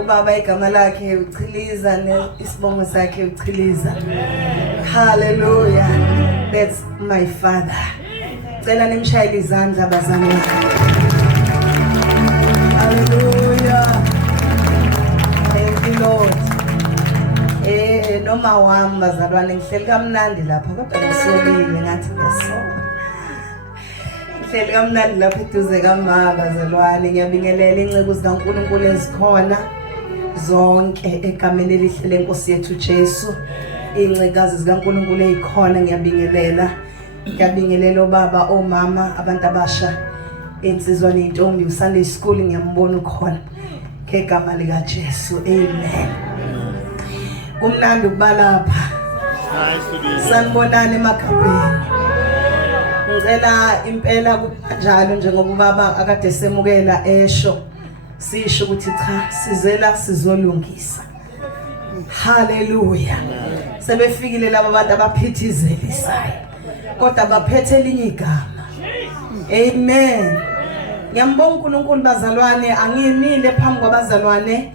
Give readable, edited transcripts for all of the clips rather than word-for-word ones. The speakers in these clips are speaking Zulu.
Ubaba igama lakhe uchiliza isibongo sakhe uchiliza. Hallelujah. That's my father. Cela nimshayele izandla bazalwane. Hallelujah. Thank you Lord. Noma wami bazalwane ngihleli kamnandi lapha kodwa ngisolile ngathi ngiyasola. Ngihleli kamnandi lapha eduze kama bazalwane ngiyabingelela incebo zikaNkulunkulu ezikhona zonke egameni elihle lenkosi yethu Jesu. Incekazi zikaNkulunkulu ezikhona ngiyabingelela obaba omama abantu abasha insizwa nentombi Sunday school ngiyambona ukhona ngegama lika Jesu. Amen. Kumnandi ukubalapha. Sanibonani Magabheni. Ngicela impela kunjalo njengoba ubaba akade semukela esho sisho ukuthi cha sizela sizolungisa. Hallelujah. Sebefikile laba abantu abaphithizelisayo kodwa baphethe elinye igama. Amen. Ngiyambonga uNkulunkulu bazalwane angimile phambi kwabazalwane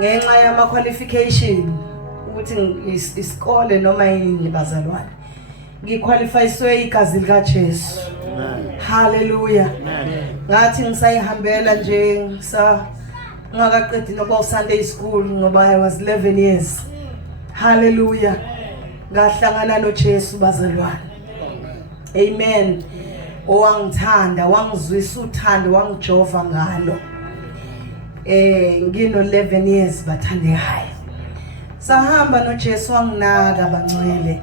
ngenxa yama qualification ukuthi isikole noma yini bazalwane. Ngiqualifyiswe igazi lika Jesu. Hallelujah. Ngathi ngisayihambela nje ngakaqedi nokuba Sunday school ngoba I was 11 years. Hallelujah. Ngahlangana noJesu bazalwane. Amen. Owangithanda, wangizwisa uthando, wangijova ngalo. Ngino 11 years bathandekayo. Sahamba noJesu wanginaka bangcwele.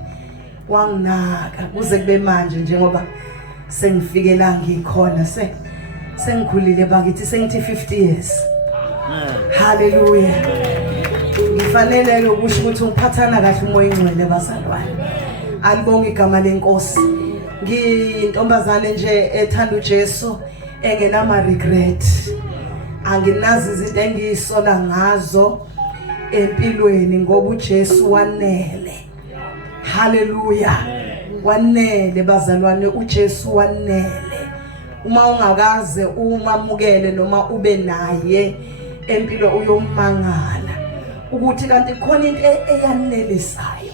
Wanginaka kuze kube manje njengoba sengifike la ngikhona sengikhulile bakithi sengithi 50 years. Hallelujah. Ngifanele ukusho ukuthi ngiphathana kahle umoya ingcwele bazalwane. Alibonga igama lenkosi. Ngintombazane nje ethanda uJesu engenama regret. Anginazi izinto engiyisola ngazo empilweni ngoba uJesu wanele. Hallelujah. Wanele bazalwane uJesu wanele. Uma ungakaze umamukele noma ube naye empilo uyomangala ukuthi kanti khona into eyanelisayo.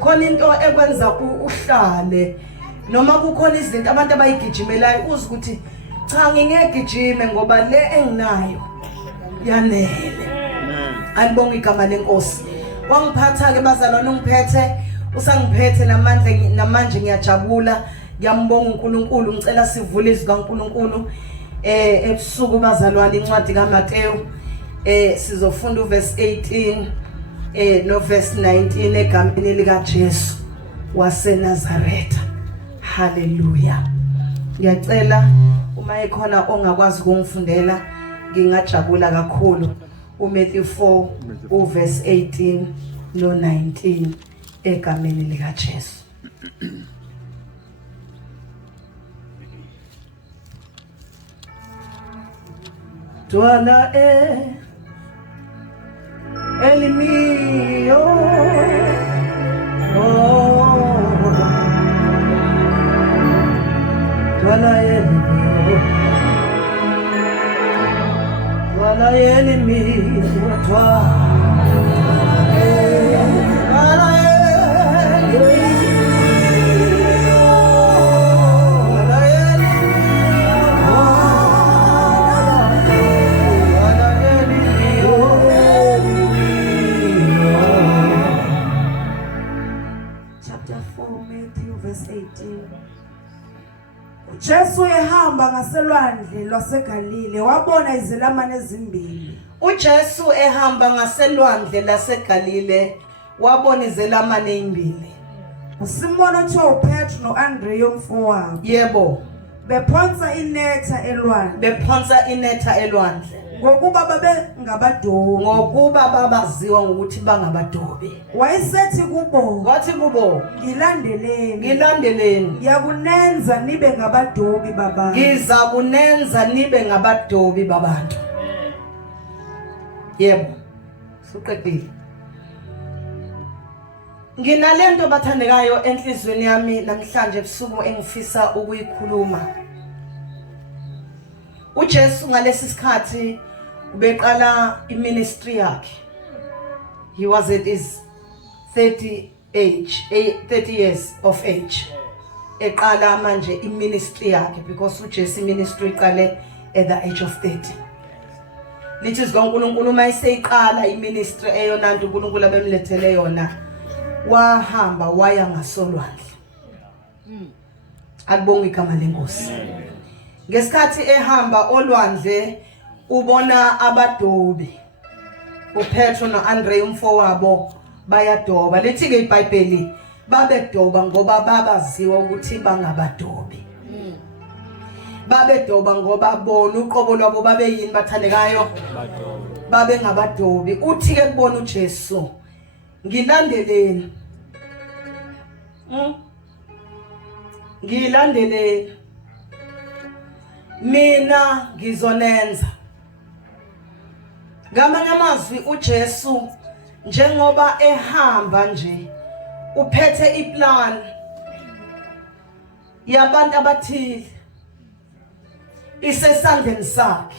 Khona into ekwenza uhlale noma kukhona izinto abantu abayigijimelayo uzi ukuthi cha ngingegijime ngoba le enginayo yanele. Alibonga igama lenkosi. Wangiphatha ke bazalwane ungiphethe usangiphethe namanje ngiyajabula. Ngiyambonga uNkulunkulu ngicela sivule izwi kaNkulunkulu ebusuku bazalwane incwadi kaMateyu sizofunda uverse 18 no verse 19 egameni lika Jesu waseNazaretha. Hallelujah. Ngiyacela uma ekhona ongakwazi ukungifundela ngingajabula kakhulu. uMatthew 4 uverse 18 no 19 egameni lika Jesu. Dwala elimio dwala elimio Jesu ehamba ngaselwandle lwaseGalile wabona izelamane ezimbili. uJesu ehamba ngaselwandle laseGalile wabona izelamane ezimbili. uSimon othiwa uPetro noAndreya umfowabo. Yebo. Bephonsa inetha elwandle. Ngokuba babengabadobi. Ngokuba babaziwa ngokuthi bangabadobi. Wayesethi kubo. Wathi kubo. Ngilandeleni. Yakunenza nibe ngabadobi babantu. Ngizakunenza nibe ngabadobi babantu. Yebo. Suqedile. Nginalento bathandekayo enhlizweni yami namhlanje ebusuku engifisa ukuyikhuluma. uJesu ngalesi sikhathi ubeqala iministry yakhe. He was at his 30 years of age. Eqala manje iministry yakhe because uJesu ministry iqale at the age of 30. Lithi uNkulunkulu mayiseyiqala iministry eyona nto uNkulunkulu abemlethele yona wahamba waya ngasolwandle. Akubonga igama lenkosi. Ngesikhathi ehamba olwandle ubona abadobi. uPetro noAndre umfowabo bayadoba. Lithi ke iBhayibheli babedoba ngoba babaziwa ukuthi bangabadobi. Babedoba ngoba bona uqobo lwabo babeyini bathandekayo babe ngabadobi. Uthi ke kubona uJesu ngilandeleni. Ngilandeleni. Mina ngizonenza. Ngamanye amazwi uJesu njengoba ehamba nje uphethe iplan yabantu abathile isesandleni sakhe.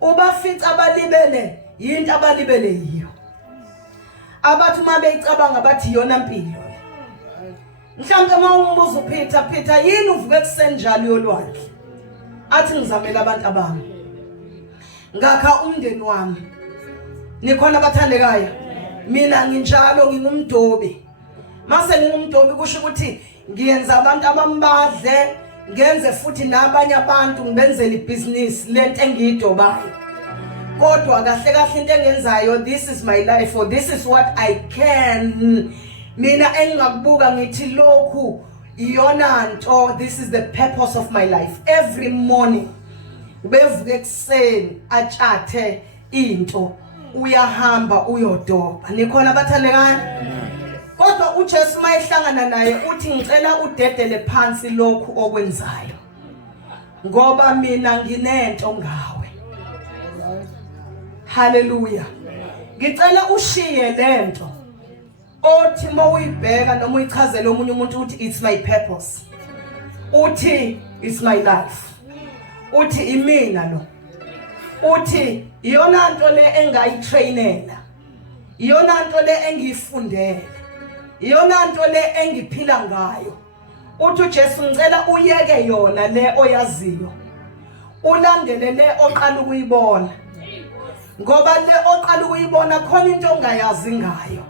Ubafica abalibele yinto abalibele yiyo. Abathi uma beyicabanga bathi yona impilo. Mhlawumbe uma umbuzo Peter yini uvuke ekuseni njalo yolwandle? Athi ngizamela abantu abami. Ngakha umndeni wami. Nikhona abathandekayo. Mina nginjalo ngingumdobi. Mase ngingumdobi kusho ukuthi ngiyenza abantu abambadle, ngenze futhi nabanye abantu ngibenzele ibusiness lento engiyidobayo. Kodwa kahle kahle into engenzayo, this is my life or this is what I can. Mina engakubuka ngithi lokhu iyona nto, this is the purpose of my life. Every morning ubevuka ekuseni atshathe into uyahamba uyodoba. Nikhona abathandekayo? Kodwa uJesu mayehlangana naye uthi ngicela udedele phansi lokhu okwenzayo ngoba mina nginento ngawe. Hallelujah. Ngicela ushiye lento othi mawuyibheka noma uyichazele omunye umuntu uthi it's my purpose. Uthi it's my life. Uthi imina lo. Uthi iyona nto le engayitrainela. Iyona nto le engiyifundele. Iyona nto le engiphila ngayo. Uthi uJesu ngicela uyeke yona le oyaziyo. Ulandele le oqala ukuyibona. Ngoba le oqala ukuyibona khona into ongayazi ngayo.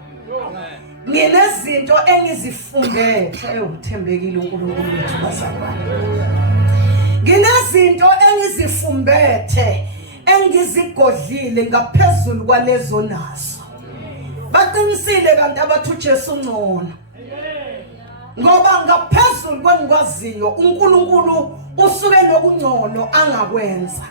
Nginezinto engizifundele. Uthembekile uNkulunkulu wethu bazalwane. Nginezinto engizifumbethe engizigodlile ngaphezulu kwalezo nazo. Baqinisile kanti abathi uJesu ngcono. Ngoba ngaphezulu kwengikwaziyo uNkulunkulu usuke nokungcono angakwenza.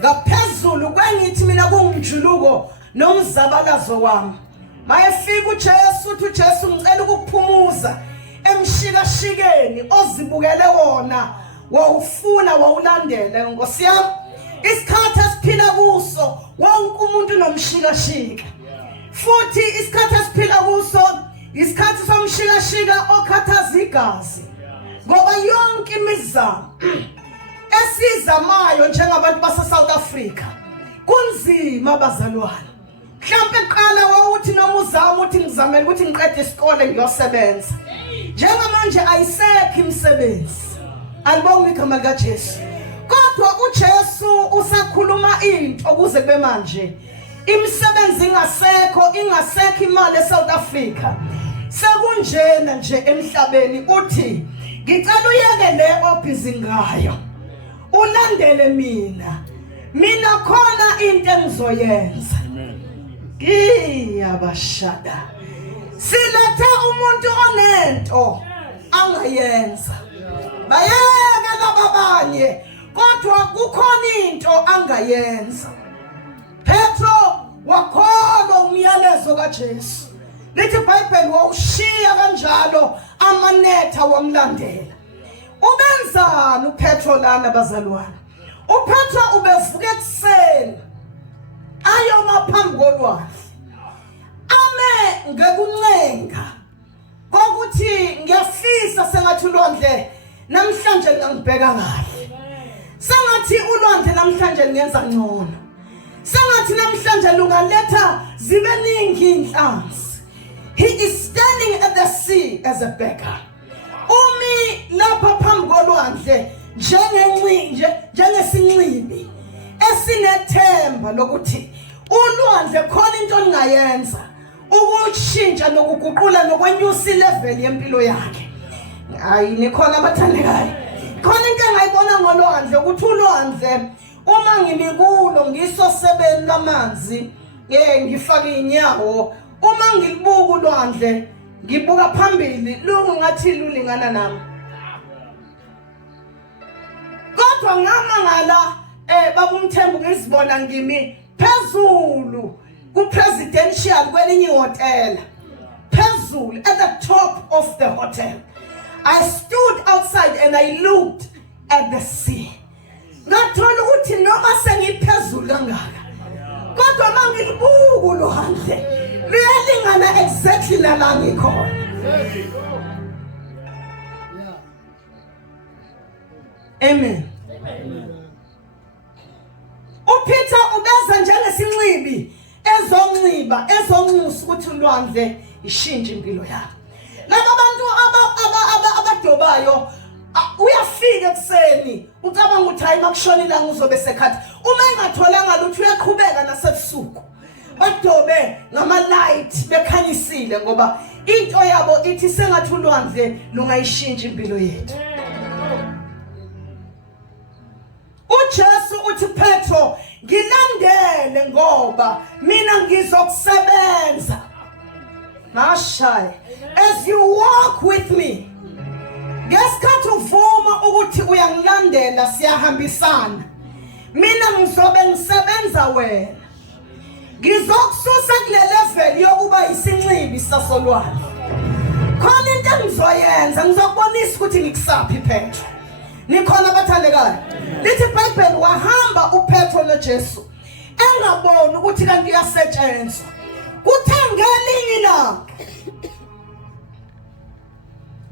Ngaphezulu kwengithi mina kungumjuluko nomzabalazo wami. Mayefika uJesu uthi uJesu ngicela ukukuphumuza emshikashikeni ozibukele wona wawufuna wawulandele Nkosi yami. Isikhathi esiphila kuso wonke umuntu nomshikashika. Futhi isikhathi esiphila kuso isikhathi somshikashika okhathaza igazi. Ngoba yonke imizamo esizamayo njengabantu base South Africa kunzima bazalwane. Mhlawumbe eqala wawuthi noma uzama uthi ngizamela ukuthi ngiqede isikole ngiyosebenza. Njengamanje ayisekho imisebenzi. Alibonga igama likaJesu. Kodwa uJesu usakhuluma into ukuze kube manje imisebenzi ingasekho imali eSouth Africa. Sekunjena nje emhlabeni uthi ngicela uyeke le obhizi ngayo. Ulandele mina. Mina khona into engizoyenza. Iyabashada. Silethe umuntu onento angayenza. Bayeke lababanye kodwa kukhona into angayenza. Petro wakholwa umyalezo kaJesu. Lithi iBhayibheli wawushiya kanjalo amanetha wamlandela. Ubenzani uPetro lana bazalwane? uPetro ubevuka ekuseni ayoma phambi kolwandle. Ame ngekuncenga kokuthi ngiyafisa sengathi ulwandle namhlanje ngangibheka kahle. Sengathi ulwandle namhlanje ngiyenza ngcono. ungathi namhlanje lungaletha zibe ningi inhlanzi. He is standing at the sea as a beggar. Umi lapha phambi kolwandle njengesinxibi esinethemba lokuthi ulwandle khona into ongayenza ukushintsha nokuguqula nokwenyusa ilevel yempilo yakhe. Hayi nikhona abathandekayo. Khona into engayibona ngolwandle ukuthi ulwandle uma ngilikulo ngisosebeni lamanzi ngifaka inyawo, uma ngilibuka ulwandle ngibuka phambili lungathi lulingana nami. Kodwa ngamangala babumthembu ngizibona ngimi phezulu ku presidential kwelinye hotel, phezulu at the top of the hotel. I stood outside and I looked at the sea. Ngathola ukuthi noma sengiphezulu kangaka kodwa mangilibuka ulwandle luyalingana exactly nala ngikhona. Amen. uPeter ubeza njengesinxibi ezonxusa ukuthi ulwandle ishintshe impilo yakhe. Laba bantu abadobayo uyafika ekseni ucabanga ukuthi hayi makushona ilanga uzobe sekhathi, uma engatholanga lutho uyaqhubeka nasebusuku badobe ngama light bekhanyisile ngoba into yabo ithi sengathi ulwandle lungayishintsha impilo yethu. uJesu uthi Petro ngilandele ngoba mina ngizokusebenza. Mashaya, as you walk with me, ngesikhathi uvuma ukuthi uyangilandela siyahambisana, mina ngizobe ngisebenza wena. Ngizokususa kule level yokuba isinxibi sasolwandle. Khona into engizoyenza, ngizokubonisa ukuthi ngikusaphi Petro. Nikhona abathandekayo. Lithi iBhayibheli wahamba uPetro noJesu engaboni ukuthi kanti uyasetshenzwa. Kuthe ngelinye ilanga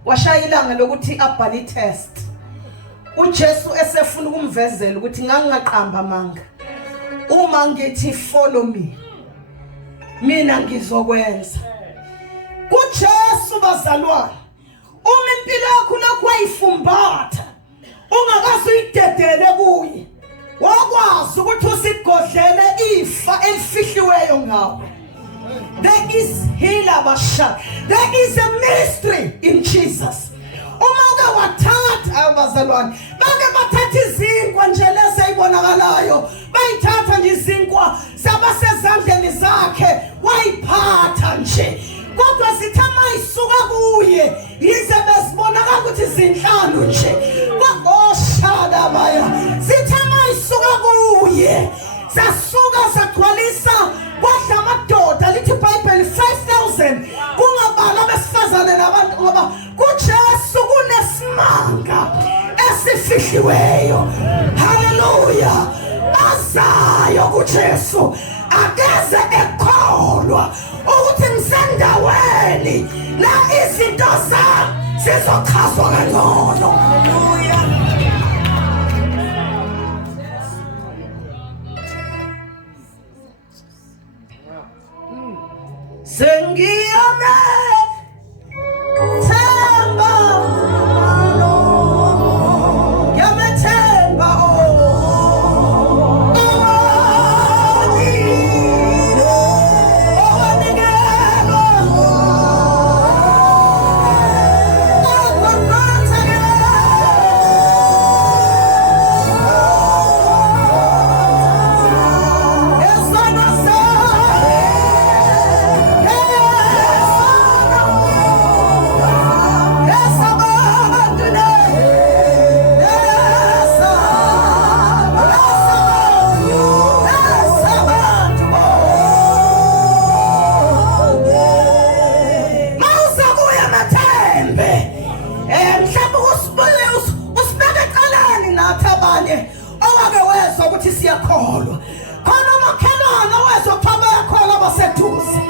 washaya ilanga lokuthi abhale itest. uJesu esefuna ukumvezela ukuthi ngangaqamba amanga. Uma ngithi follow me, mina ngizokwenza. kuJesu bazalwane, uma impilo yakho lokhu wayifumbatha ungakazi uyidedele kuye, wakwazi ukuthi usigodlele ifa elifihliweyo ngawe. There is healer basha. There is a mystery in Jesus. Uma uke wathatha abazalwane, bake bathatha izinkwa nje lezi ibonakalayo, bayithatha nje izinkwa zabasezandleni zakhe wayiphatha nje. Kodwa sithama isuka kuye yize besibonakala ukuthi izinhlanu nje. Oshada baya. Sithama isuka kuye. Sasuka sagcwalisa kwadla amadoda lithi iBhayibheli 5,000 kungabala besifazane nabantu ngoba kuJesu kunesimanga esifihliweyo. Hallelujah. Azayo kuJesu akeze ekholwa ukuthi ngisendaweni la izinto zami sizochazwa kangcono. Hallelujah. Sengiyame themba yamethemba siyakholwa. Khona makhelana wezokuthoba yakholwa baseduze.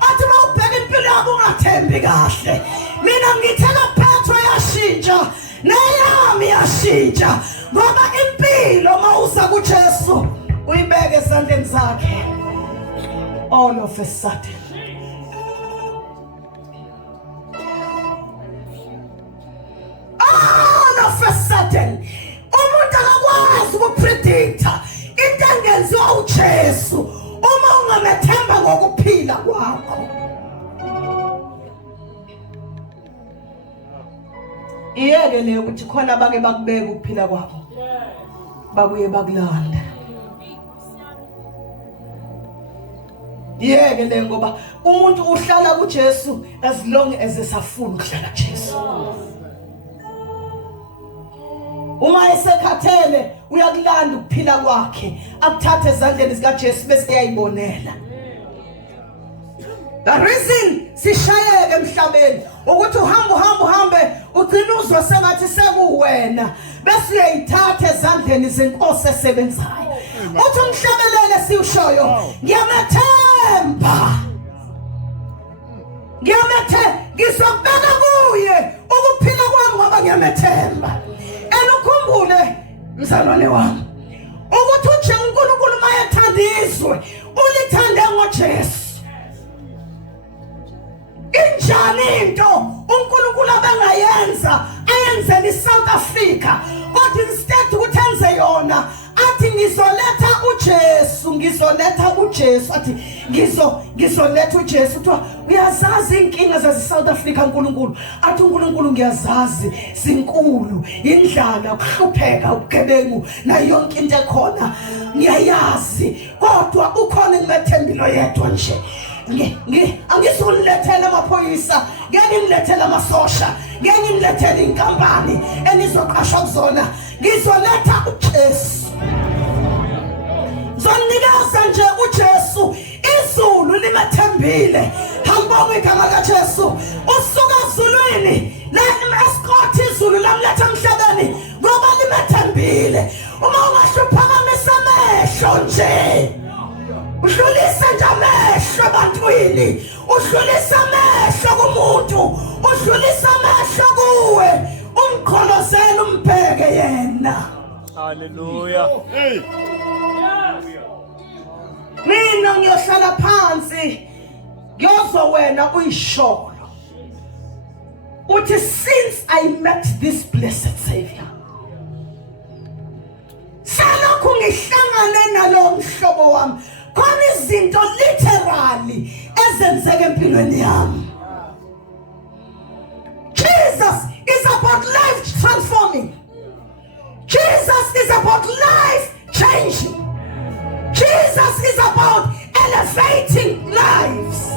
Athi mawubheka impilo yabo ungathembi kahle. Mina ngithela Petro yashintsha, neyami yashintsha. Ngoba impilo mawuza kuJesu uyibeke esandleni zakhe. all of a sudden. All of a sudden, umuntu akakwazi ukupredicta into engenziwa uJesu uma ungamethemba ngokuphila kwakho. Iyeke le ukuthi khona bake bakubeka ukuphila kwakho. Babuye bakulanda. Iyeke le ngoba umuntu uhlala kuJesu as long as esafuna ukuhlala kuJesu. Uma esekhathele uyakulanda ukuphila kwakhe akuthathe ezandleni zikaJesu bese eyayibonela. The reason sishayeke emhlabeni ukuthi uhambe ugcina uzwa sengathi sekuwena bese uyayithatha ezandleni zenkosi esebenzayo. Uthi umhlabelele siushoyo ngiyamethemba. Ngizobeka kuye ukuphila kwami ngoba ngiyamethemba. Ukhumbule mzalwane wami ukuthi uje uNkulunkulu mayethanda izwe ulithande ngoJesu. Injani into uNkulunkulu abangayenza ayenzele iSouth Africa kodwa instead ukuthi enze yona athi ngizoletha uJesu athi ngizoletha uJesu kuthiwa uyazazi inkinga zaseSouth Africa uNkulunkulu athi uNkulunkulu ngiyazazi zinkulu indlala ukuhlupheka ubugebengu na yonke into ekhona ngiyayazi kodwa ukhona ngimethembilo yedwa nje angizolethela amaphoyisa ngeke ngilethele amasosha ngeke ngilethele inkampani enizoqashwa kuzona ngizoletha uJesu. Zonikaza nje uJesu izulu limethembile. Hambonga igama kaJesu usuka ezulwini la escort izulu lamletha emhlabeni ngoba limethembile. Uma ungashuphakamisa amehlo nje udlulisa nje amehlo ebantwini udlulisa amehlo kumuntu udlulisa amehlo kuwe umkholosela umbheke yena. Hallelujah. Hey. Mina ngiyohlala phansi ngiyozwa wena uyisholo uthi since I met this blessed Savior salokhu ngihlangane nalo mhlobo wami khona izinto literally ezenzeke empilweni yami. Jesus is about life transforming. Jesus is about life changing. Jesus is about elevating lives.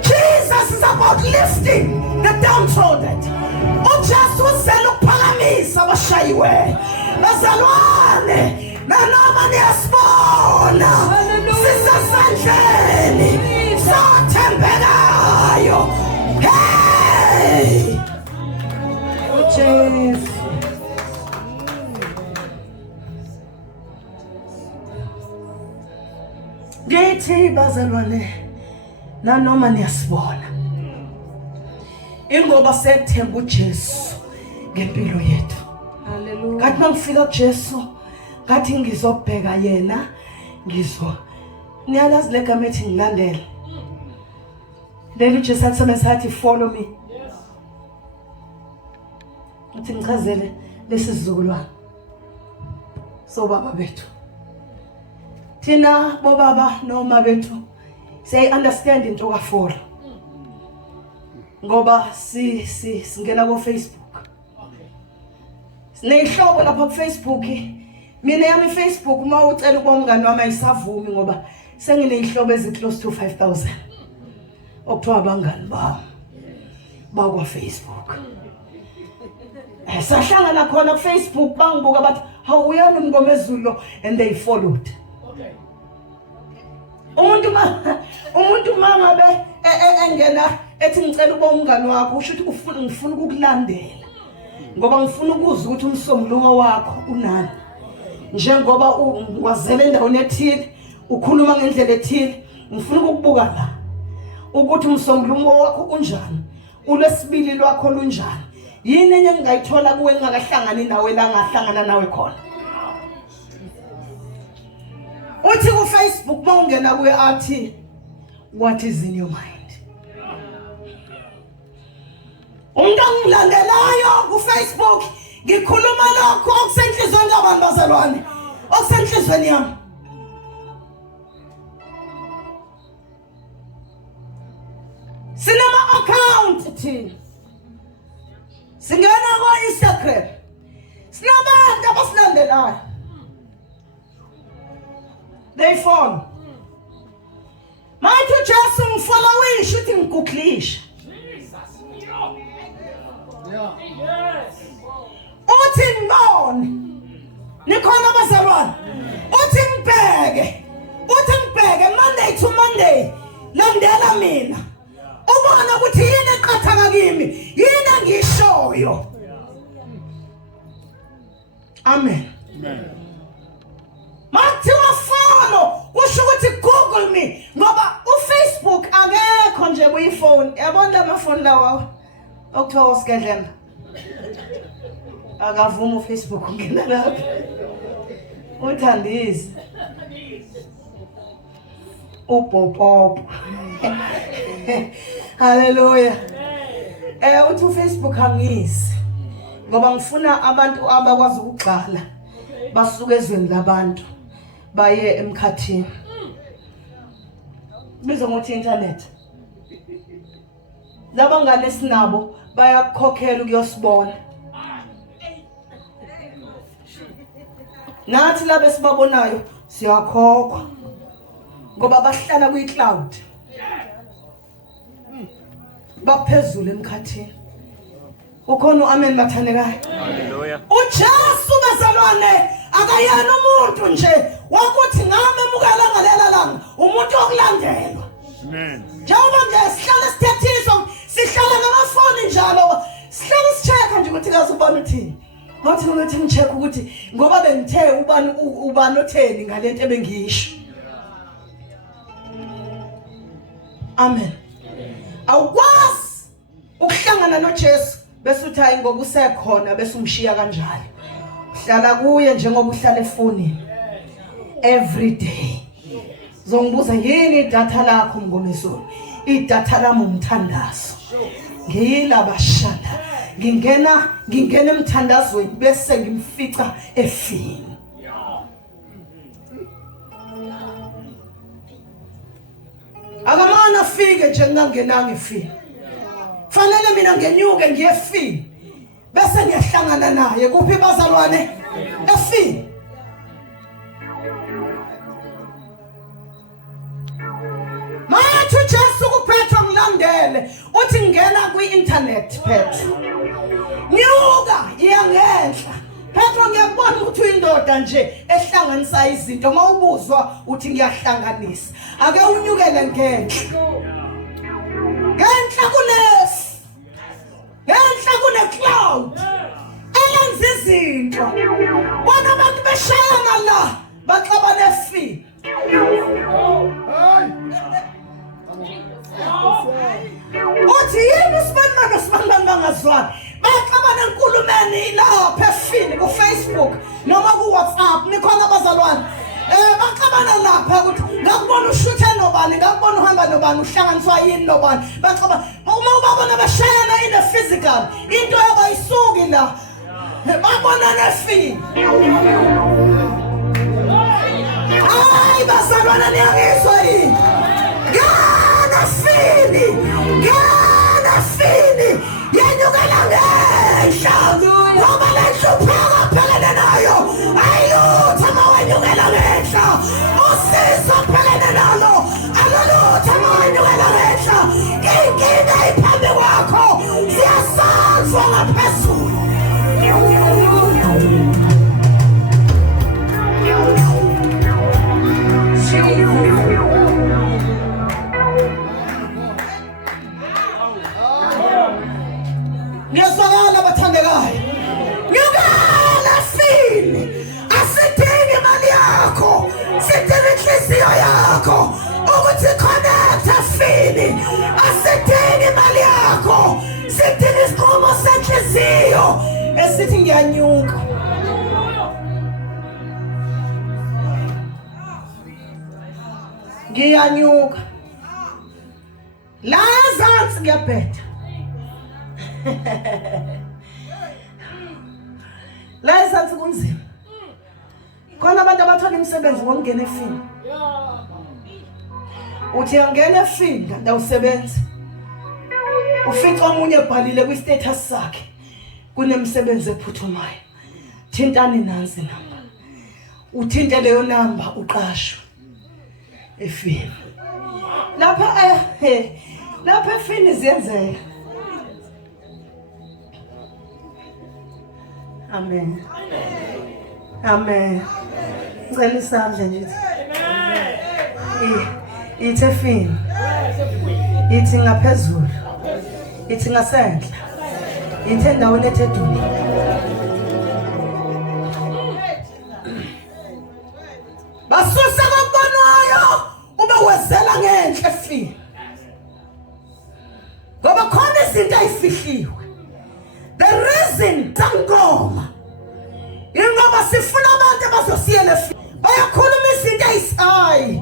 Jesus is about lifting the downtrodden. uJesu uzele ukuphakamisa abashayiwe. Bazalwane, nanoma niyasibona sisesandleni sothembekayo. Hey! uJesu. Ngithi bazalwane nanoma niyasibona ingoba sethemba uJesu ngempilo yethu. Hallelujah. Ngathi mangifika kuJesu ngathi ngizobheka yena niyalazi legama ethi ngilandela. Leli uJesu athi follow me. Uthi ngichazele lesisizukulwane so baba bethu thina bobaba noma bethu say understand into ka4 ngoba singena ku Facebook. Sinehlobo lapha ku Facebook. Mina yami Facebook uma ucela ukuba umngani wami ayisavumi ngoba senginehlobo eziclose to 5,000 okuthiwa abangani bami bakwa Facebook. Sahlangana khona ku Facebook bangibuka bathi how uyana Mngomezulu and they followed. Umuntu mangabe engena ethi ngicela ukuba umngani wakho usho ukuthi ngifuna ukukulandela ngoba ngifuna ukuzwa ukuthi umsombuluko wakho unani njengoba ungwazela endaweni ethile ukhuluma ngendlela ethile ngifuna ukukubuka la ukuthi umsombuluko wakho unjani ulesibili lwakho lunjani yini enye engayithola kuwe engakahlangani nawe la ngahlangana nawe khona. Uthi ku Facebook mawungena kuye athi what is in your mind. Umuntu ongilandelayo ku Facebook ngikhuluma lokho okusenhlizweni yabantu bazalwane, okusenhlizweni yami. Sinema account thina. Singena ku Instagram. Sinabantu abasilandelayo. They follow. Manje Jesu ngifollowisha uthi ngiguglisha. Uthi ngibone. Nikhona abazalwane. Uthi ngibheke Monday to Monday. Landela mina. Ubona ukuthi yini eqhathaka kimi, yini engishoyo. Amen. Mathiwa follow, usho ukuthi Google me ngoba uFacebook akekho nje kuyifoni. Yabona amafoni lawa okuthiwa uSkedlemba. Akavuma uFacebook ungena lapha. Uthandise. Upopop. Hallelujah. Uthi uFacebook angisi. Ngoba ngifuna abantu abakwazi ukugxala basuka ezweni labantu baye emkhathini. Bizo ngokuthi internet. Labangane sinabo bayakhokhela ukuyosibona. Nathi labe sibabonayo siyakhokhwa. Ngoba bahlala kwi-cloud. Baphezulu emkhathini. Ukhona amen bathandekayo. Hallelujah. uJesu bazalwane akayena umuntu nje wakuthi ngame emukela ngalela langa umuntu okulandelwa. Amen. Njengoba nje sihlala sithethiso sihlala namafoni njalo sihlala sicheka nje ukuthi kaze ubani uthini. Ngathi ukuthi ngicheka ukuthi ngoba bengithe ubani otheni ngalento ebengisho. Amen. Awukwazi ukuhlangana noJesu bese uthi hayi ngoba usekhona bese umshiya kanjalo. Uhlala kuye njengoba uhlala efonini. Every day. Zongibuza yini idatha lakho Mngomezulu? Idatha lami umthandazo. Ngiyilabashana. Ngingena emthandazweni bese ngimfica efini. Akamana afike nje ngingangenanga efini. Fanele mina ngenyuke ngiye efini. Bese ngiyahlangana naye kuphi bazalwane? Efini. Manje uJesu kuPetro ngilandele uthi ngena kwi-internet Petro. Nyuka iyangenhla. Petro ngiyakubona ukuthi uyindoda nje ehlanganisa izinto mawubuzwa uthi ngiyahlanganisa. Ake unyukele ngenhla. Ngenhla kunesi. Ngenhla kune-cloud. Eyenza izinto. Bona abantu beshayana la baxabana efini. Uthi yini uSibandana bangazwani? Baxabana enkulumeni lapha efini ku Facebook noma ku WhatsApp nikhona abazalwane. Baxabana lapha ukuthi ngakubona ushuthe nobani, ngakubona uhamba nobani, uhlanganiswa yini nobani. Baxabana uma ubabona bashayana in a physical into abayisuki la. Babona nefini. Ay bazalwana niyangizwa yini? Gana fini yenyukela ngehla ngoba lehlupheka phelele nayo ayilutho mawenyukela ngehla usizo phelele nalo alulutho mawenyukela ngehla inkinga iphambi kwakho ziyasanzwa ngaphezulu. Ngiyazwakala bathandekayo. Nyukela fini. Asidingi imali yakho. Sidinga inhliziyo yakho. Ukuthi connect fini. Asidingi imali yakho. Sidinga isinqumo senhliziyo esithi ngiyanyuka. Ngiyanyuka. La ezansi ngiyabheda. La ezansi kunzima. Khona abantu abathola imisebenzi ngokungena efini. Uthi angena efini kanti awusebenzi. Ufica omunye ebhalile kwi-status sakhe kunemsebenzi ephuthumayo. Thintani nansi namba. Uthinte leyo namba uqashwe efini. Lapha efini ziyenzeka. Amen. Amen. Ngicela isandla nje. Ithi efini. Ithi ngaphezulu. Ithi ngasendla. Ithi endaweni ethedula. Basusa kokubonayo ube wezela ngenhle efini. Ngoba khona izinto ayifihliwe. The reason tangoma. Ingoma sifuna abantu abazosiyela efini. Bayakhuluma izinto ayisihayi.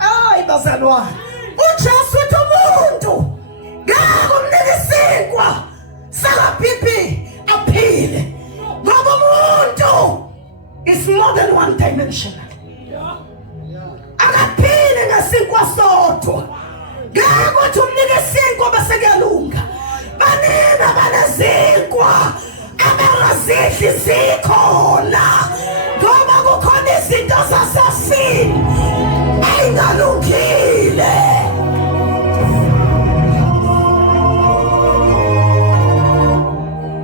Ay bazalwane. uJesu uthi umuntu ngeke umnike isinkwa sakaPhipi aphile. Ngoba umuntu is more than one dimensional. Akaphile ngesinkwa sodwa. Ngeke uthi umnike isinkwa bese kuyalunga. Banina banezinkwa abangazidli zikhona. Ngoba kukhona izinto zasefini ayingalungile.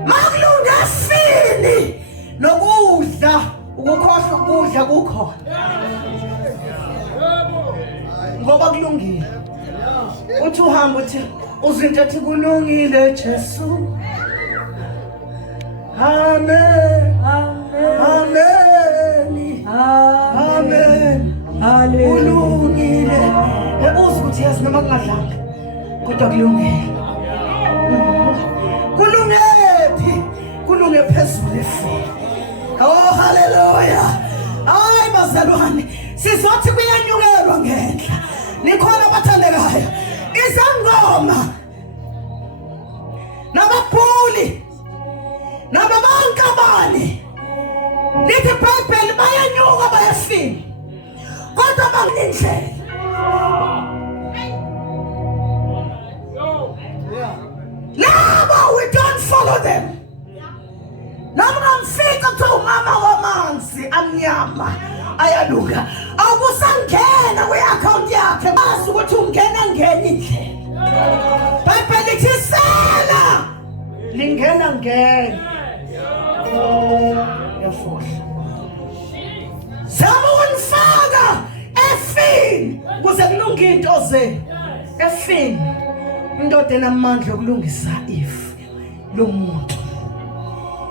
Makulunga efini nokudla ukukhohlwa ukudla kukhona. Ngoba kulungile. Uthi uhamba uthi uzinto ethi kulungile Jesu. Amen. Amen. Amen. Hallelujah. Kulungile. Ebuza ukuthi yazi noma kungadlanga kodwa kulungile. Kulungephi? Kulunge phezulu efini. Oh hallelujah. Ay bazalwane, sizothi kuyanyukelwa ngenhla. Nikhona abathandekayo. Izangoma nabapuli nababankabani lithi iBhayibheli bayanyuka bayafika kodwa banginindlela. Labo we don't follow them. Namamfika kuthi umama wamanzi amnyama ayalunga. Awusangena kwi-account yakhe bazi ukuthi ungena ngenye indlela. iBhayibheli lithi sela lingena ngene. Yafohla. Zama unifaka efini kuze kulunge into zenu. Efini indoda enamandla okulungisa ifu lomuntu.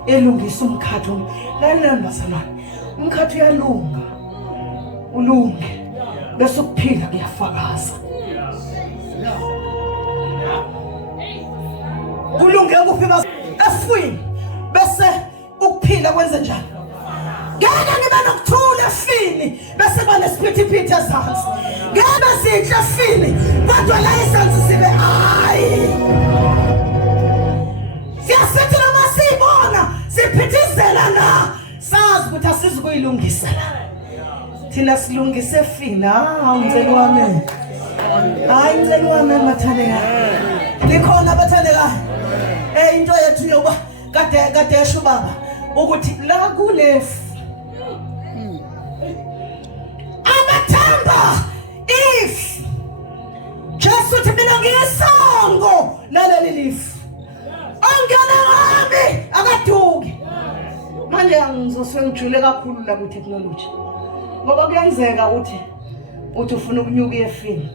Elungisa umkhatho. Lalela bazalwane. Umkhatho uyalunga. Ulunge. Bese ukuphila kuyafakaza. Kulunge kuphi efini bese ukuphila kwenze njani? Ngeke ngibe nokuthula efini bese banesiphithi ezansi. Ngeke sihle efini kodwa la ezansi sibe hayi. Siyasithi noma sibona siphithizela na sazi ukuthi asizukuyilungisa la. Thina silungise efini. Ngicela wami. Hayi ngicela wami mathandeka. Likhona abathandeka. Into yethu yoba kade esho baba ukuthi la kunefu amathamba if Jesu uthi mina ngiyisongo laleli lifu ongena ngami akaduki. Manje angizoswe ngijule kakhulu la ku technology ngoba kuyenzeka uthi ufuna ukunyuka efini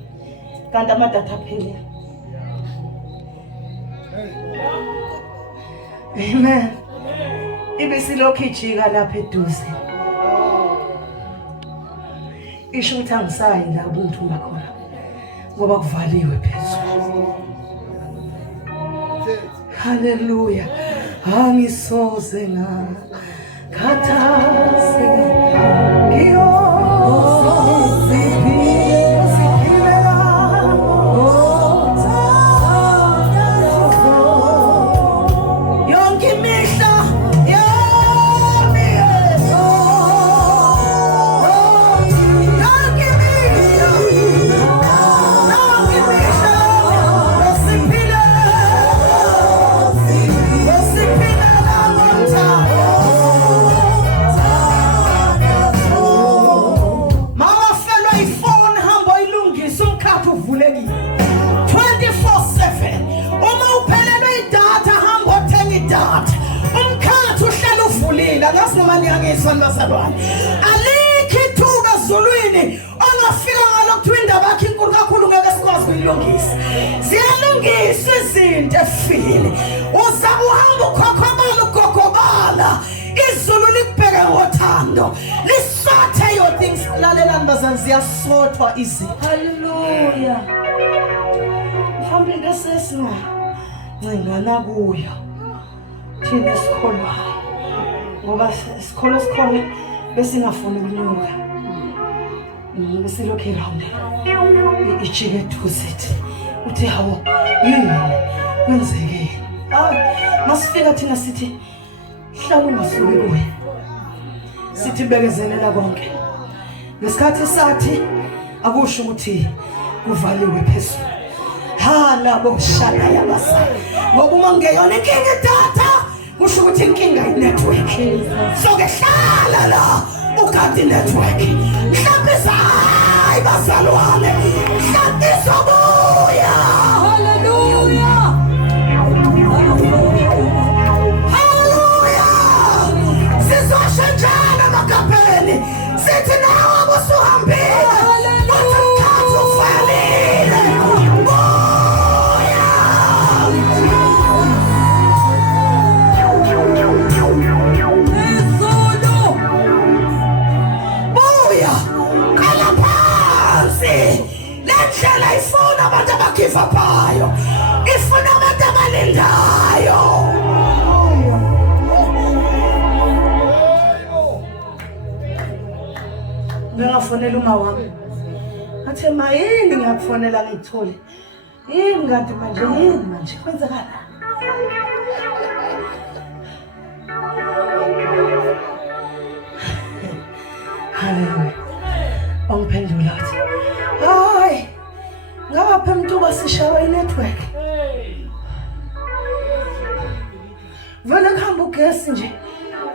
kanti amadatha aphela. Amen. Ibisilokhu ijika lapha eduze. Isho ukuthi angisayi la ubuntu bakhona ngoba kuvaliwe phezulu. Hallelujah. Angisoze ngakhathazeka. Ngiyoziphila ngizwa bazalwane. Alikho ithuba ezulwini ongafika ngalo kuthiwa indaba yakhe inkulu kakhulu ngeke sikwazi ukuyilungisa. Ziyalungiswa izinto efile. Uza uhamba ukhokobala izulu likubheke ngothando. Lisothe your things. Lalelani bazalwane, ziyasothwa izinto. Hallelujah. Mhlawumbe ngesesinga ncingana kuyo thina esikholwayo, ngoba isikolo sikhona besingafuni ukunyuka, besilokhu irawundela ijike eduze ethi uthi hawo yini kwenzekeni. Hayi masifika thina sithi hlala ungasuki kuye, sithi bekezelela konke. Ngesikhathi sathi akusho ukuthi kuvaliwe phezulu. Labo shaka yabasa. Ngoba uma ngeyona inkinga idatha kusho ukuthi inkinga inetwork. So ke hlala la ugadi network. Mhlawumbe hayi bazalwane. Mhlawumbe sobuya. Hallelujah. Hallelujah. Sizosho njalo Magabheni. Sithi nawe abusuhambile. Wathi ufanele. Lendlela ifuna abantu abagive upayo, ifuna abantu abalindayo. Ngingafonela uma wami athe mayini ngiyakufonela ngithole yini kanti manje kwenzekala. Hallelujah. Ongiphendula athi hayi ngapha emntuba sishawa inetwork. Vele kuhamba ugesi nje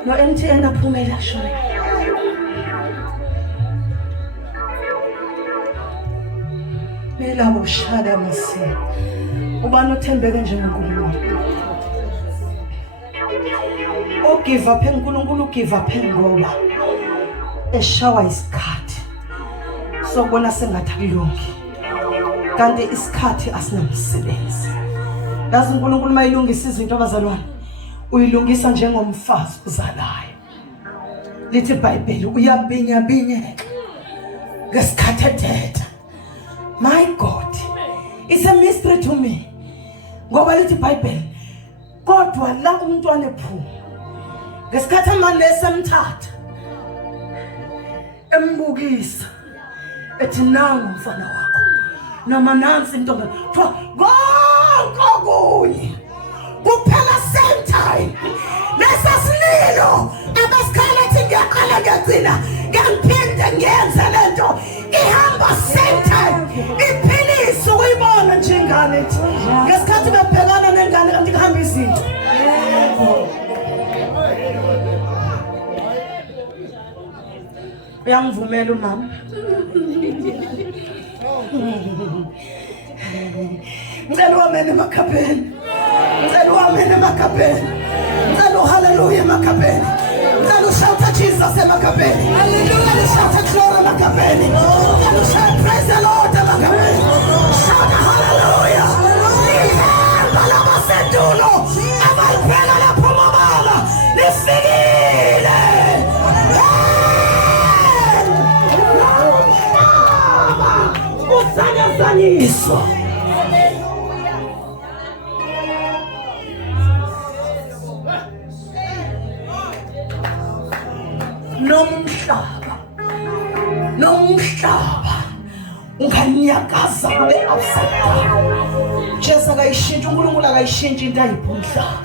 no MTN aphumela shona. Labo shada masi. Ubani othembeke njengoNkulunkulu. Ogive up eNkulunkulu give up ngoba eshawa isikhathi sobona sengathi akulungi, kanti isikhathi asinamsebenzi. Yazi uNkulunkulu mayilungisa izinto abazalwane uyilungisa njengomfazi uzalayo. Lithi iBhayibheli uyabinyeka ngesikhathi ethetha. My God, it's a mystery to me. Ngoba lithi iBhayibheli kodwa la umntwana ephuma ngesikhathi amanje esemthatha embukisa ethi nangu umfana wakho noma nansi intombi kuthiwa konke okunye kuphela same time. Lesasililo abasikhala ethi ngiyaqala ngiyagcina ngiyaphinde ngiyenze lento ihamba same time. Iphilisi ukuyibona nje ingane ethi ngesikhathi bebhekana nengane kanti kuhamba izinto. Uyangivumela umama? Ngicela uhamene Magabheni. Ngicela uhamene Magabheni. Ngicela hallelujah Magabheni. Ngicela shout Jesus Magabheni. Ngicela shout glory Magabheni. Ngicela shout praise the Lord Magabheni. Shout hallelujah. Ihamba labasendulo abalibheka lapho mabala lifikile. Usanyazanyiswa. Nomhlaba unganyakaza kule upside down. Jesu akayishintsha, uNkulunkulu akayishintsha into ayipha umhlaba.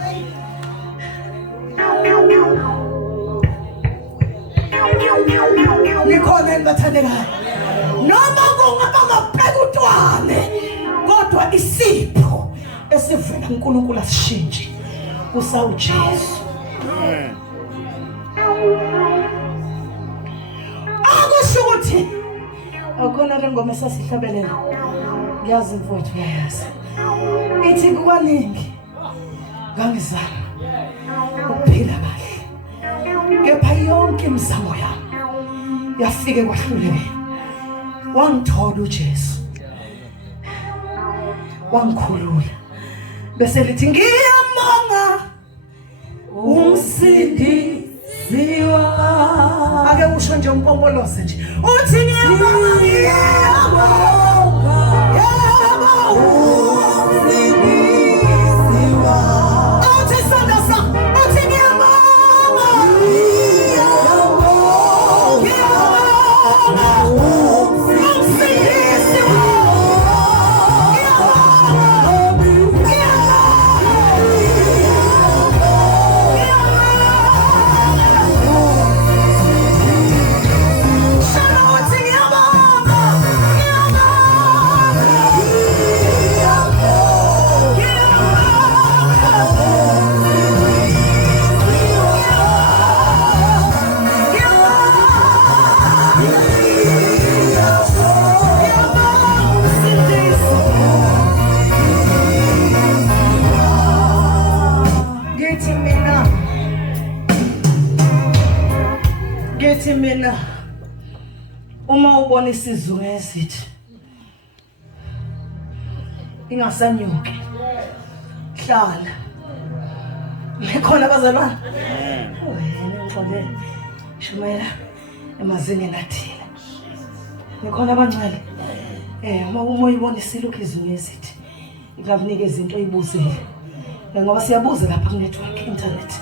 Nikhona engibathandekayo. Noma kungaba ngabheka utwane kodwa isipho esivela uNkulunkulu asishintshe uSawujesu. Akusho ukuthi akhona le ngoma esasihlabelela. Ngiyazi mfowethu uyayazi. Ithi kwaningi ngangizama ukuphila kahle kepha yonke imizamo yami yafike kwahlulekile. Wangithola uJesu, wangikhulula bese lithi ngiyambonga umsindisiwa. Ake usho nje umpombolose nje uthi ngiyambonga, ngiyambonga, umsindisiwa. Uthi sandasa, uthi ngiyambonga, ngiyambonga, umsindisiwa. Ngithi mina uma ubona isizungu esithi ingasanyuki, hlala. Nikhona bazalwane? Wena ngixole shumela emazingeni nathina. Nikhona abancane? Uma uyibona isilokhu izungu esithi ikakunike izinto oyibuzile. Ngoba siyabuza lapha ku network internet.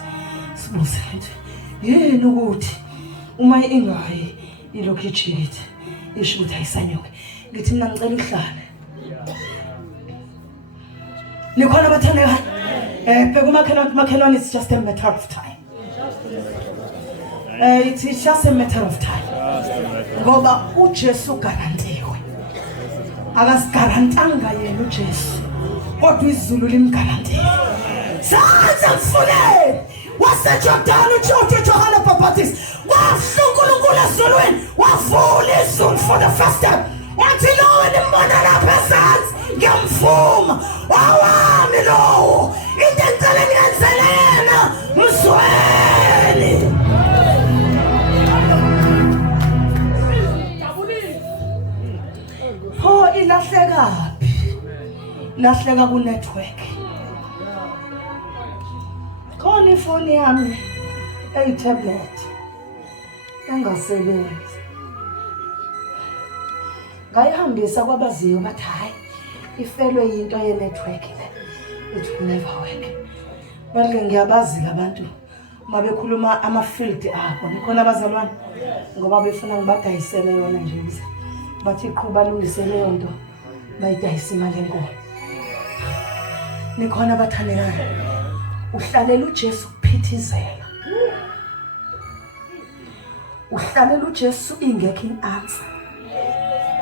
Sibuze into. Yini ukuthi uma ingayi ilokhu ijikile isho ukuthi ayisanyuke. Ngithi mina ngicela uhlale. Nikhona bathandekayo? Phela umakhelwane it's just a matter of time. It's just a matter of time. Ngoba uJesu garantiwe. Akasigarantanga yena uJesu. Kodwa izulu limgarantiwe. Saza mfule. WaseJordan uJohn Johana Baptist. Wafulunkulunkulu ezulwini. Wavula izulu for the first time. Wathi lo nimbona lapha esansi ngiyamvuma. Wawami lo. Into engicela niyenzelena mzweni. Ho ilahlekaphi? Lahleka ku network. Khona ifoni yami tablet engasebenzi. Ngayihambisa kwabaziyo bathi hayi ifelwe into ye network le. It will never work. Manje ngiyabazi abantu uma bekhuluma ama-field abo. Nikhona abazalwane ngoba befuna ngibadayisele yona nje ukuze bathi iqhuba lungisele yonto bayidayisa imali enkulu. Nikhona abathandekayo, uhlalela uJesu kuphithizela. Uhlalela uJesu ingekho i-answer.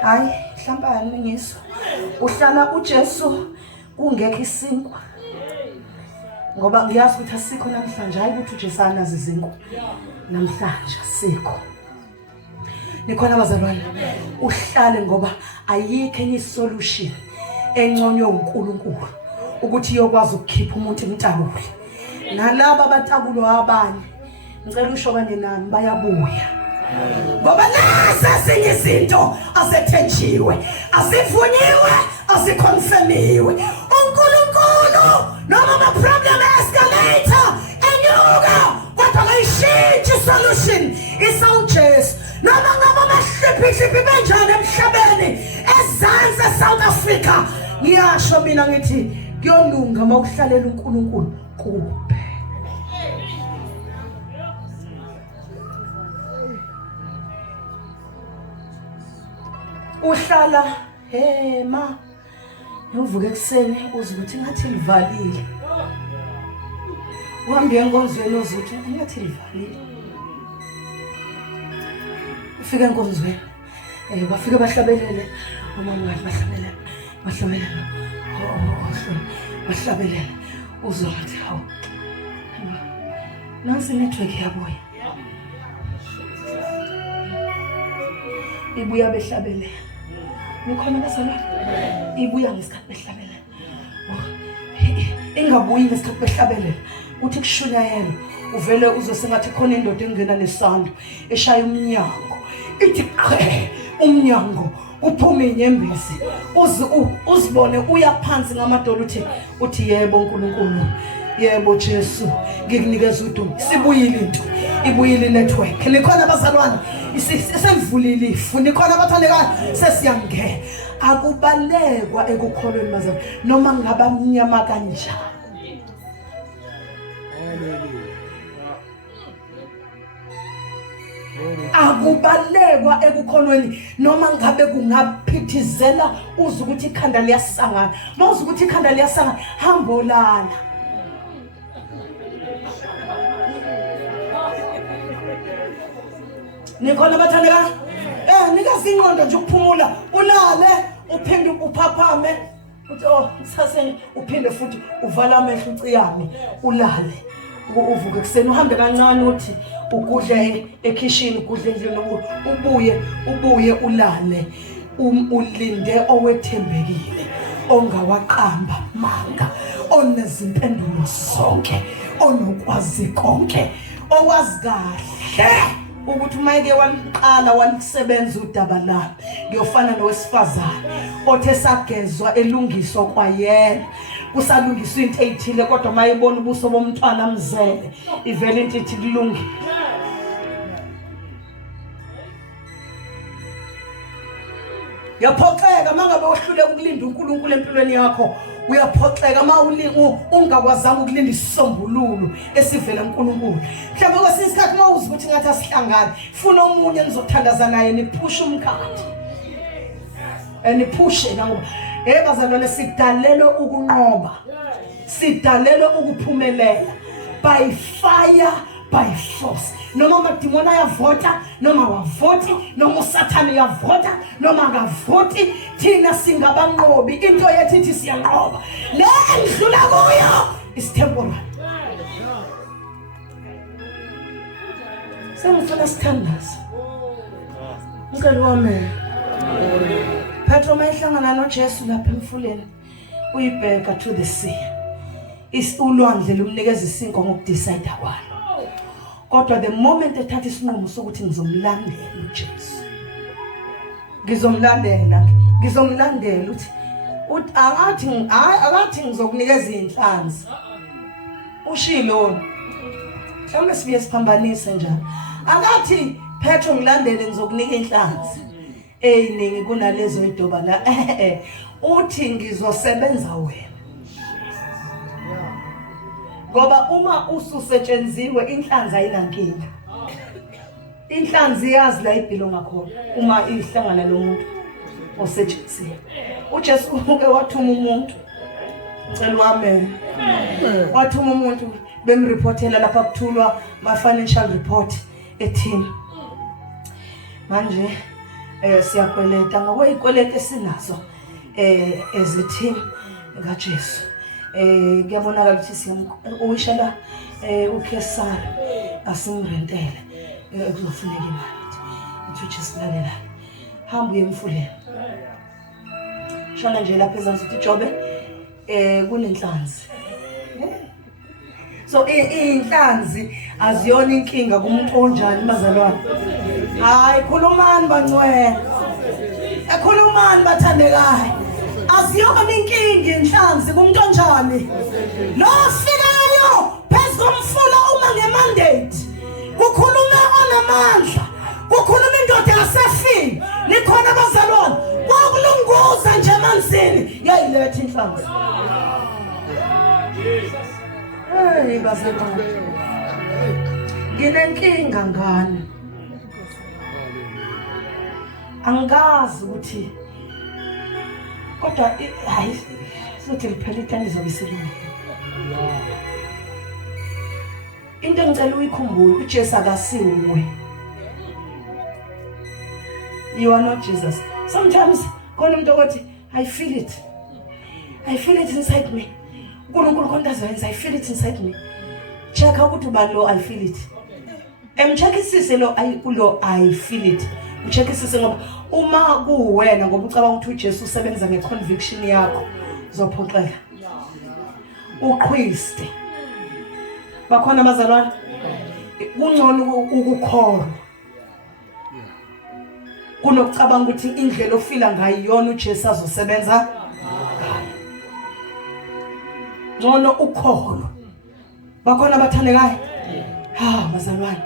Hayi mhlawumbe ngiso uhlala uJesu kungekho isinkwa. Ngoba ngiyazi ukuthi asikho namhlanje, hayi ukuthi uJesu anazi izinkwa. Namhlanje asikho. Nikhona abazalwane, uhlale ngoba ayikho enye isolution enconywe uNkulunkulu ukuthi iyokwazi ukukhipha umuntu emntabule. Nalabo abatabulo abanye ngicela usho kanye nami bayabuya. Ngoba lezi ezinye izinto asethenjiwe, asivunyiwe, asikonfirmiwe. uNkulunkulu noma ama-problem escalator enyuka kodwa kayishintshi isolution isawuJesu. Noma ngaba amahliphi benjani emhlabeni ezansi eSouth Africa, ngiyasho mina ngithi kuyolunga uma ukuhlalela uNkulunkulu kuphela. Uhlala ma uvuka ekseni uze ukuthi ngathi livalile. Uhambe enkonzweni uze ukuthi ngathi livalile. Ufika enkonzweni bafika bahlabelele omama bahlabelele bahlabelele uzothi hawu nansi network yabuya ibuya behlabelele. Nikhona bazalwane ibuya ngesikhathi behlabelele. Ingabuyi ngesikhathi behlabelele uthi kushunyayela uvele uzosengathi khona indoda engena nesando eshaya umnyango ithi qhe umnyango uphume inyembezi uzibone uya phansi ngamadolo uthi yebo uNkulunkulu yebo Jesu ngikunikeza udumo sibuyile into ibuyile network nikhona abazalwane isivulile ifu nikhona abathandekayo sesiyangena akubalekwa ekukholweni bazalwane noma ngabamnyama kanjani akubalekwa ekukholweni noma ngabe kungaphithizela uze ukuthi ikhanda liyasangana mawuze ukuthi ikhanda liyasangana hamba olala nikhona bathandeka nikazinqondo nje ukuphumula ulale uphinde uphaphame uthi kusase uphinde futhi uvala amehlo uciyame ulale uvuke ekseni uhambe kancane uthi ukudle ekitchen ukudle endlini ubuye ulale ulinde owethembekile ongawaqamba manga onezimpendulo zonke onokwazi konke owazi kahle ukuthi mayike waliqala walisebenza udaba lami ngiyofana nowesifazane othe sagezwa elungiswa kwayena kusalungiswa into ethile kodwa mayibona ubuso bomntwana amzele ivele into ethi kulungi yaphoxeka mangabe uhlule ukulinda uNkulunkulu empilweni yakho uyaphoxeka ungakwazanga ukulinda isisombululo esivela kuNkulunkulu mhlawumbe kwesinye isikhathi mawuzi ukuthi ngathi asihlangane funa omunye nizothandaza naye niphushe umkhathi niphushe ngoba bazalwane sidalelwe ukunqoba sidalelwe ukuphumelela by fire by force noma amadimoni ayavota noma wavoti noma usathane uyavota noma akavoti thina singabanqobi into yethu ithi siyanqoba le endlula kuyo is temporary sengifuna sithandaza ngicela wami Petro mayihlangana noJesu lapha emfuleni uyibheka to the sea ulwandle lumnikeza isinko ngokudecide kwalo kodwa the moment ethatha isinqumo sokuthi ngizomlandela uJesu ngizomlandela uthi akathi ngizokunikeza inhlanzi ushilo mhlawumbe sibuye siphambanise njalo akathi Petro ngilandele ngizokunika inhlanzi eyiningi kunalezo idoba la uthi ngizosebenza wena ngoba uma ususetshenziwe inhlanzi ayinankinga inhlanzi yazi la ibhilonga khona uma ihlangana nomuntu osetshenzisiwe uJesu uke wathuma umuntu ngicela amen wathuma umuntu bemreportela lapha kuthulwa ma financial report ethini manje siyakweleta ngokwezikweleti esinazo as a team kaJesu ngiyabonakala ukuthi siyamuyishela uKesari asimrentele kuzofuneka imali uthi uJesu lalela hamba uye emfuleni shona nje lapha ezansi uthi Jobe kunenhlanzi so inhlanzi aziyona inkinga kumuntu onjani bazalwane hayi khulumani bangcwele ekhulumani bathandekayo aziyona inkinga inhlanzi kumuntu onjani lo fikayo phezomfula uma ngemandate kukhuluma onamandla kukhuluma indoda yasefini nikhona bazalwane kwakulunguza nje emanzini yayiletha inhlanzi hey bazalwane nginenkinga ngani angazi ukuthi kodwa hayi sothi liphela ithanda izobiselwa into engicela uyikhumbule uJesu akasiwe you are not Jesus sometimes khona umuntu othi I feel it inside me uNkulunkulu konke azoyenza I feel it inside me check ukuthi ubani lo I feel it emcheckisise lo I feel it ucheckisise ngoba uma kuwena ngoba ucabanga ukuthi uJesu usebenza ngeconviction yakho uzophoxeka uqhwiste Bakhona abazalwane kungcono ukukholwa kunokucabanga ukuthi indlela ofila ngayo iyona uJesu azosebenza ngcono ukholwa. Bakhona abathandekayo bazalwane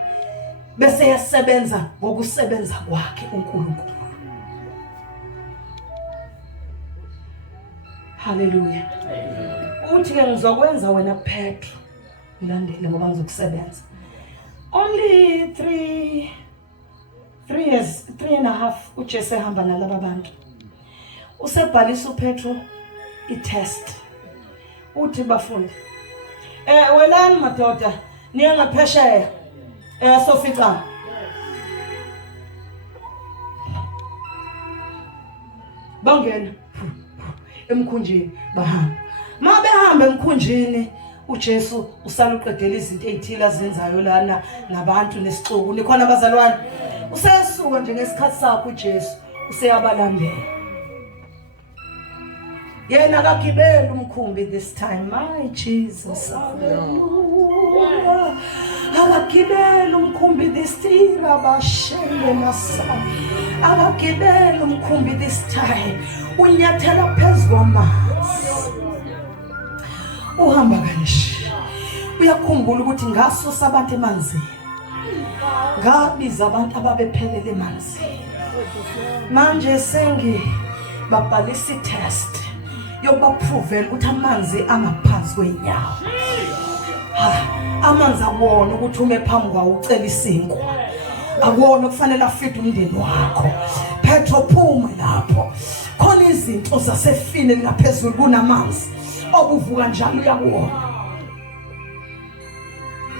bese yasebenza ngokusebenza kwakhe uNkulunkulu. Hallelujah. Uthi ke ngizokwenza wena Petro ulandele ngoba ngizokusebenza. Only 3.5 uJesu ehamba nalabo bantu. Usebhalisa uPetro i-test. Uthi bafundi welani madoda niye ngaphesheya sofica. Bangena emkhunjini bahamba. Mabehamba emkhunjini uJesu usala uqedela izinto ezithile azenzayo lana nabantu nesixuku. Nikhona abazalwane usesuka nje ngesikhathi sakhe uJesu useyabalandela. Yena akagibela umkhumbi this time. My Jesus. Hallelujah. Akagibela umkhumbi this time. Rabashenge nasa. Akagibela umkhumbi this time. Unyathela phezu kwamanzi. Uhamba kanje. Uyakhumbula ukuthi ngasusa abantu emanzini. Ngabiza abantu ababephelele emanzini. Manje babhalisa i-test yokubapruvela ukuthi amanzi angaphansi kwenyawo. Amanzi awona ukuthi ume phambi kwawo ucela isinkwa. Awona kufanele afide umndeni wakho. Petro phuma lapho. Khona izinto zasefine ngaphezulu kunamanzi. Obuvuka njalo uyakuona.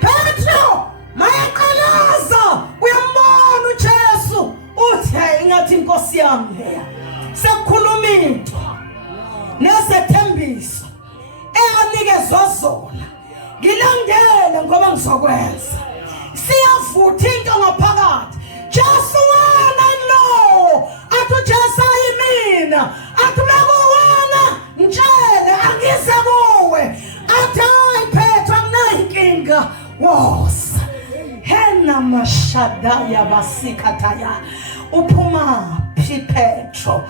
Petro mayaqalaza uyambona uJesu uthi ingathi inkosi yami leya sekukhuluma into nesethembiso eyanikezwa zona ngilandele ngoba ngizokwenza siyavutha into ngaphakathi Jesu wena no athi uJesu ayimina athi nakuwena ngitshele angize kuwe athi hayi Petro anginayikinga wosa hena mashadaya basikataya uphuma Petro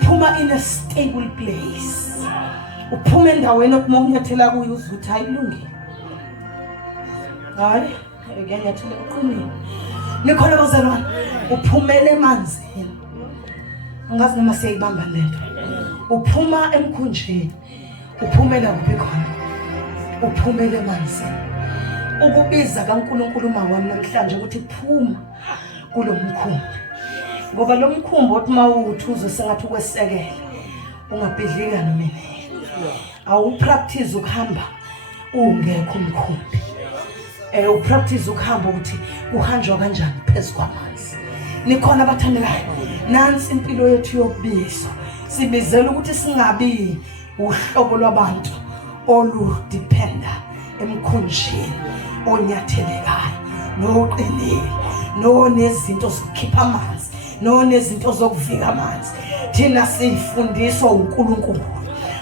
uphuma in a stable place. Uphuma endaweni okumonyathela kuyo uzuthi ayilungile. Hayi, ngiyanyathela uqinile. Nikhona bazalwane, uphumele emanzini. Angazi noma siyayibamba lento. Uphuma emkhunjini. Uphumela kuphi khona? Uphumele emanzini. Ukubiza kaNkulunkulu wami namhlanje ukuthi phuma kulo mkhumbi. Ngoba lo mkhumbi othi mawuthi uzosengathi ukwesekela ungabhidlika nomini. Awupractice ukuhamba ungekho umkhumbi. Upractice ukuhamba ukuthi uhanjwa kanjani phezu kwamanzi. Nikhona abathandekayo. Nansi impilo yethu yokubizo. Sibizela ukuthi singabi uhlobo lwabantu oludependa emkhunjini onyathelekayo noqinile nonezinto zokukhipha amanzi nonezinto zokuvika amanzi. Thina sifundiswa uNkulunkulu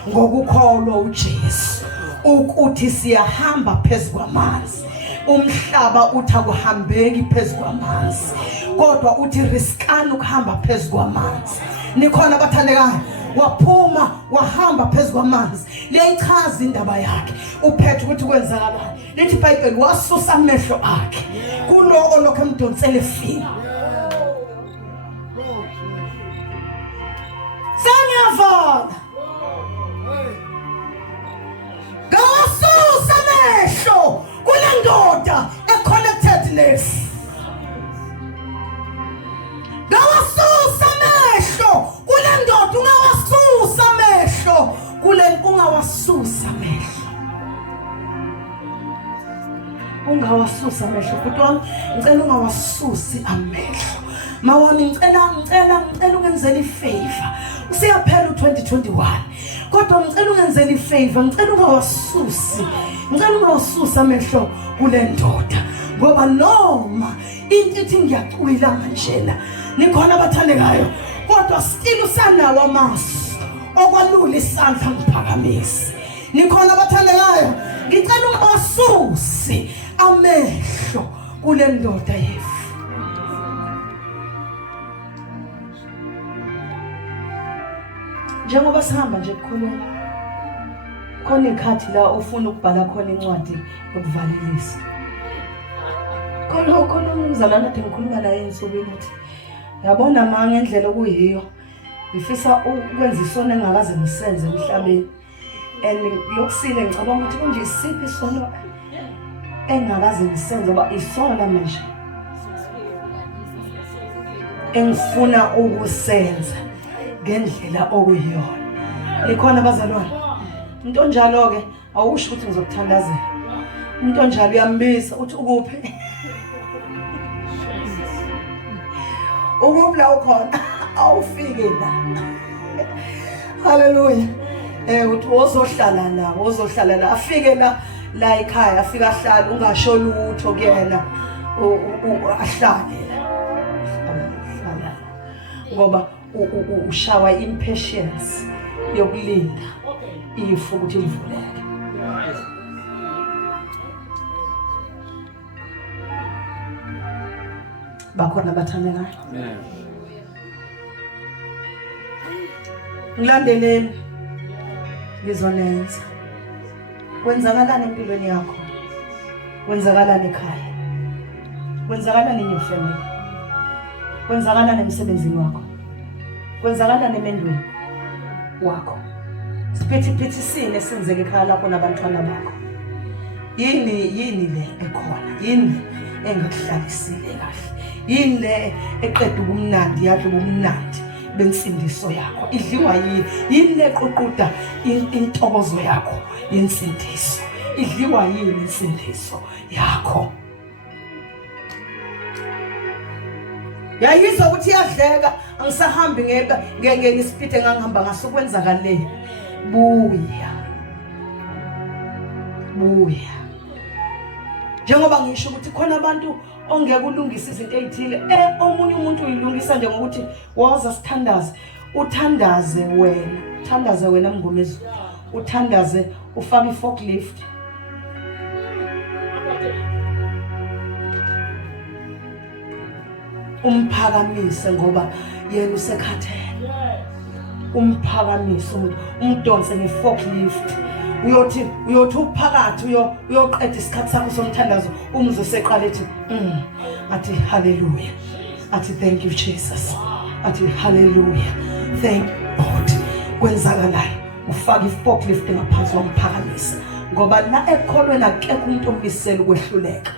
ngokukholwa uJesu ukuthi siyahamba phezu kwamanzi. Umhlaba uthi akuhambeki phezu kwamanzi kodwa uthi riskani ukuhamba phezu kwamanzi. Nikhona abathandekayo. Waphuma wahamba phezu kwamanzi. Liyayichaza indaba yakhe uPetro ukuthi kwenzakalani. Lithi iBhayibheli wasusa amehlo akhe kulo olokho emdonsele efini. Sanyavala ngawasusa amehlo kule ndoda econnected nesi. Ngawasusa amehlo kule ndoda ungawasusa amehlo kule ungawasusa amehlo. Ungawasusa amehlo kodwa ngicela ungawasusi amehlo. Mawami ngicela ungenzele ifavor. Usiyaphela u2021 kodwa ngicela ungenzele ifavor. Ngicela ungawasusi. Ngicela ungawasusa amehlo kule ndoda ngoba noma into ithi ngiyacwila manjena. Nikhona abathandekayo kodwa still usanawo amasu okwalula isandla ngiphakamisi. Nikhona abathandekayo ngicela ungawasusi amehlo kule ndoda yefu. Njengoba sihamba nje ekukholweni, khona ikhathi la ufuna ukubhala khona incwadi yokuvalelisa. Khona umzalwane ade ngikhuluma naye ensukwini uthi, yabona ma ngendlela okuyiyo, ngifisa ukwenza isono engakaze ngisenze emhlabeni. And lokusile ngicabanga ukuthi kunje isiphi isono engakaze ngisenze ngoba isona manje engifuna ukusenza ngendlela okuyiyona. Likhona abazalwane. Into njalo ke awusho ukuthi ngizokuthandazela. Into njalo uyambiza uthi ukuphi? Ukuphi la ukhona? Awufike la. Hallelujah. Uthi wozohlala la afike la ekhaya afika ahlala ungasho lutho kuyena ahlale la. Ngoba ushawa impatience yokulinda ifu ukuthi livuleke. Bakhona bathandekayo. Ngilandeleni ngizonenza. Kwenzakalani empilweni yakho? Kwenzakalani ekhaya? Kwenzakalani nefamily? Kwenzakalani emsebenzini wakho? Kwenzakalani emendweni wakho? Siphithiphithi sine senzeke ekhaya lapho nabantwana bakho. Yini le ekhona? Yini engakuhlalisile kahle? Yini le eqeda ubumnandi yakho ubumnandi bensindiso yakho? Idliwa yini le eququda intokozo yakho yensindiso? Idliwa yini insindiso yakho? Yayizwa ukuthi iyadleka, angisahambi ngesipite engangihamba ngaso. Kwenzakaleni? Buya. Njengoba ngisho ukuthi khona abantu ongeke ulungisa izinto ezithile, omunye umuntu uyilungisa nje ngokuthi waza sithandaze. Uthandaze wena Mngomezulu. Uthandaze ufake i-forklift. Umphakamise ngoba yena usekhathele. Umphakamise umdonse nge-forklift. Uyothi uphakathi uyoqeda isikhathi sakho somthandazo umzo seqala ethi athi hallelujah, athi thank you Jesus, athi hallelujah, thank God. Kwenzakalani? Ufaka i-forklift ngaphansi komphakamisa ngoba la ekholweni akekho umuntu ombisela ukwehluleka.